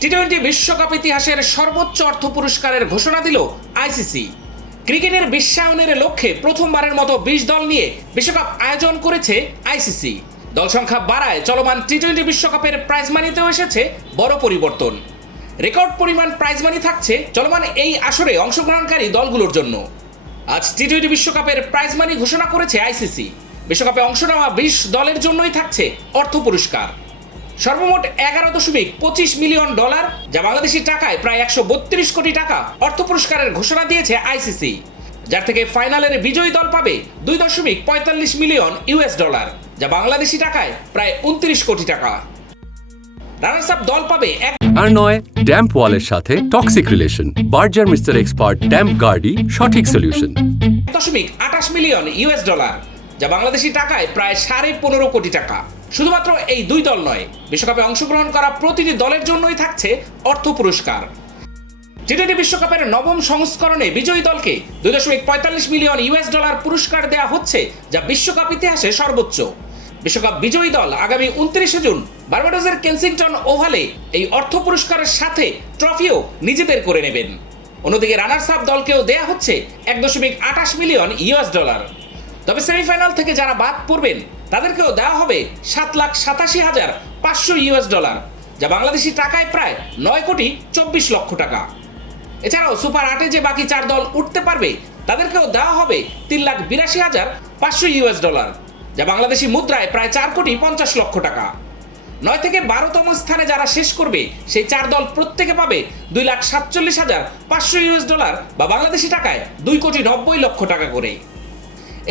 T twenty বিশ্বকাপ ইতিহাসের সর্বোচ্চ অর্থ পুরস্কারের ঘোষণা দিল আইসিসি ক্রিকেটের বিশ্বায়নের লক্ষ্যে প্রথমবারের মতো বিশ দল নিয়ে বিশ্বকাপ আয়োজন করেছে আইসিসি দল সংখ্যা বাড়ায় চলমান টি টোয়েন্টি বিশ্বকাপের প্রাইজ মানিতেও এসেছে বড় পরিবর্তন। রেকর্ড পরিমাণ প্রাইজ মানি থাকছে চলমান এই আসরে অংশগ্রহণকারী দলগুলোর জন্য। আজ টি টোয়েন্টি বিশ্বকাপের প্রাইজ মানি ঘোষণা করেছে আইসিসি বিশ্বকাপে অংশ নেওয়া বিশ দলের জন্যই থাকছে অর্থ পুরস্কার। সর্বমোট এগারো দশমিক পঁচিশ মিলিয়ন ডলার যা বাংলাদেশি টাকায় প্রায় একশো বত্রিশ কোটি টাকা অর্থ পুরস্কারের ঘোষণা দিয়েছে আইসিসি যার থেকে ফাইনালের বিজয়ী দল পাবে দুই দশমিক পঁয়তাল্লিশ মিলিয়ন ইউএস ডলার যা বাংলাদেশি টাকায় প্রায় উনত্রিশ কোটি টাকা। রানার্স আপ দল পাবে এক আর নয় ড্যাম্প ওয়ালের সাথে toxic relation Berger mister expert damp গার্ডই সঠিক সলিউশন দশমিক আঠাশ মিলিয়ন ইউএস ডলার যা বাংলাদেশি টাকায় প্রায় সাড়ে পনেরো কোটি টাকা। শুধুমাত্র এই দুই দল নয়, বিশ্বকাপে অংশগ্রহণ করা প্রতিটি দলের জন্যই থাকছে অর্থ পুরস্কার। টি বিশ্বকাপের নবম সংস্করণে বিজয়ী দলকে দুই দশমিক পঁয়তাল্লিশ মিলিয়ন ইউএস ডলার পুরস্কার দেওয়া হচ্ছে, যা বিশ্বকাপ ইতিহাসে সর্বোচ্চ। বিশ্বকাপ বিজয়ী দল আগামী উনত্রিশে জুন বার্বাডোসের কেনসিংটন ওভালে এই অর্থ পুরস্কারের সাথে ট্রফিও নিজেদের করে নেবেন। অন্যদিকে রানার্স আপ দলকেও দেয়া হচ্ছে এক দশমিক আঠাশ মিলিয়ন ইউএস ডলার। তবে সেমিফাইনাল থেকে যারা বাদ পড়বেন তাদেরকেও দেওয়া হবে সাত লাখ সাতাশি হাজার পাঁচশো ইউএস ডলার, যা বাংলাদেশি টাকায় প্রায় নয় কোটি চব্বিশ লক্ষ টাকা। এছাড়াও সুপার আটে যে বাকি চার দল উঠতে পারবে, তাদেরকেও দেওয়া হবে তিন লাখ বিরাশি হাজার পাঁচশো ইউএস ডলার, যা বাংলাদেশি মুদ্রায় প্রায় চার কোটি পঞ্চাশ লক্ষ টাকা। নয় থেকে বারোতম স্থানে যারা শেষ করবে, সেই চার দল প্রত্যেকে পাবে দুই লাখ সাতচল্লিশ হাজার পাঁচশো ইউএস ডলার বা বাংলাদেশি টাকায় দুই কোটি নব্বই লক্ষ টাকা করে।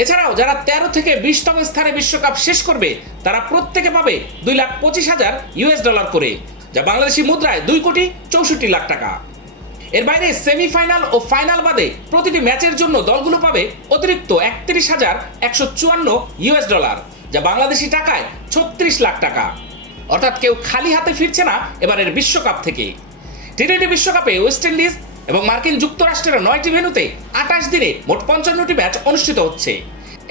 এছাড়াও যারা তেরো থেকে বিশতম স্থানে বিশ্বকাপ শেষ করবে, তারা প্রত্যেকে পাবে দুই লাখ পঁচিশ হাজার ইউএস ডলার করে, যা বাংলাদেশি মুদ্রায় দুই কোটি চৌষট্টি লাখ টাকা। এর বাইরে সেমিফাইনাল ও ফাইনাল বাদে প্রতিটি ম্যাচের জন্য দলগুলো পাবে অতিরিক্ত একত্রিশ হাজার একশো চুয়ান্ন ইউএস ডলার যা বাংলাদেশি টাকায় ছত্রিশ লাখ টাকা। অর্থাৎ কেউ খালি হাতে ফিরছে না এবারের বিশ্বকাপ থেকে। টি টোয়েন্টি বিশ্বকাপে ওয়েস্ট ইন্ডিজ এবং মার্কিন যুক্তরাষ্ট্রের নয়টি ভেন্যুতে আঠাশ দিনে মোট পঞ্চান্নটি ম্যাচ অনুষ্ঠিত হচ্ছে।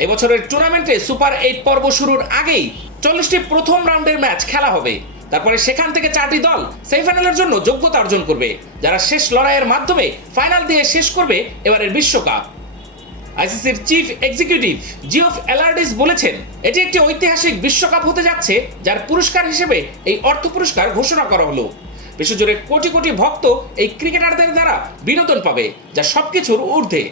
এবছরের টুর্নামেন্টে সুপার এইট পর্ব শুরুর আগেই চল্লিশটি প্রথম রাউন্ডের ম্যাচ খেলা হবে। তারপরে সেখান থেকে চারটি দল সেমিফাইনালের জন্য যোগ্যতা অর্জন করবে, যারা শেষ লড়াইয়ের মাধ্যমে ফাইনাল দিয়ে শেষ করবে এবারের বিশ্বকাপ। আইসিসির চিফ এক্সিকিউটিভ জিওফ এলার্ডিস বলেছেন, এটি একটি ঐতিহাসিক বিশ্বকাপ হতে যাচ্ছে, যার পুরস্কার হিসেবে এই অর্থ পুরস্কার ঘোষণা করা হলো। বিশ্বজুড়ে কোটি কোটি ভক্ত এই ক্রিকেটারদের দ্বারা বিনোদন পাবে যা সবকিছুর ঊর্ধ্বে।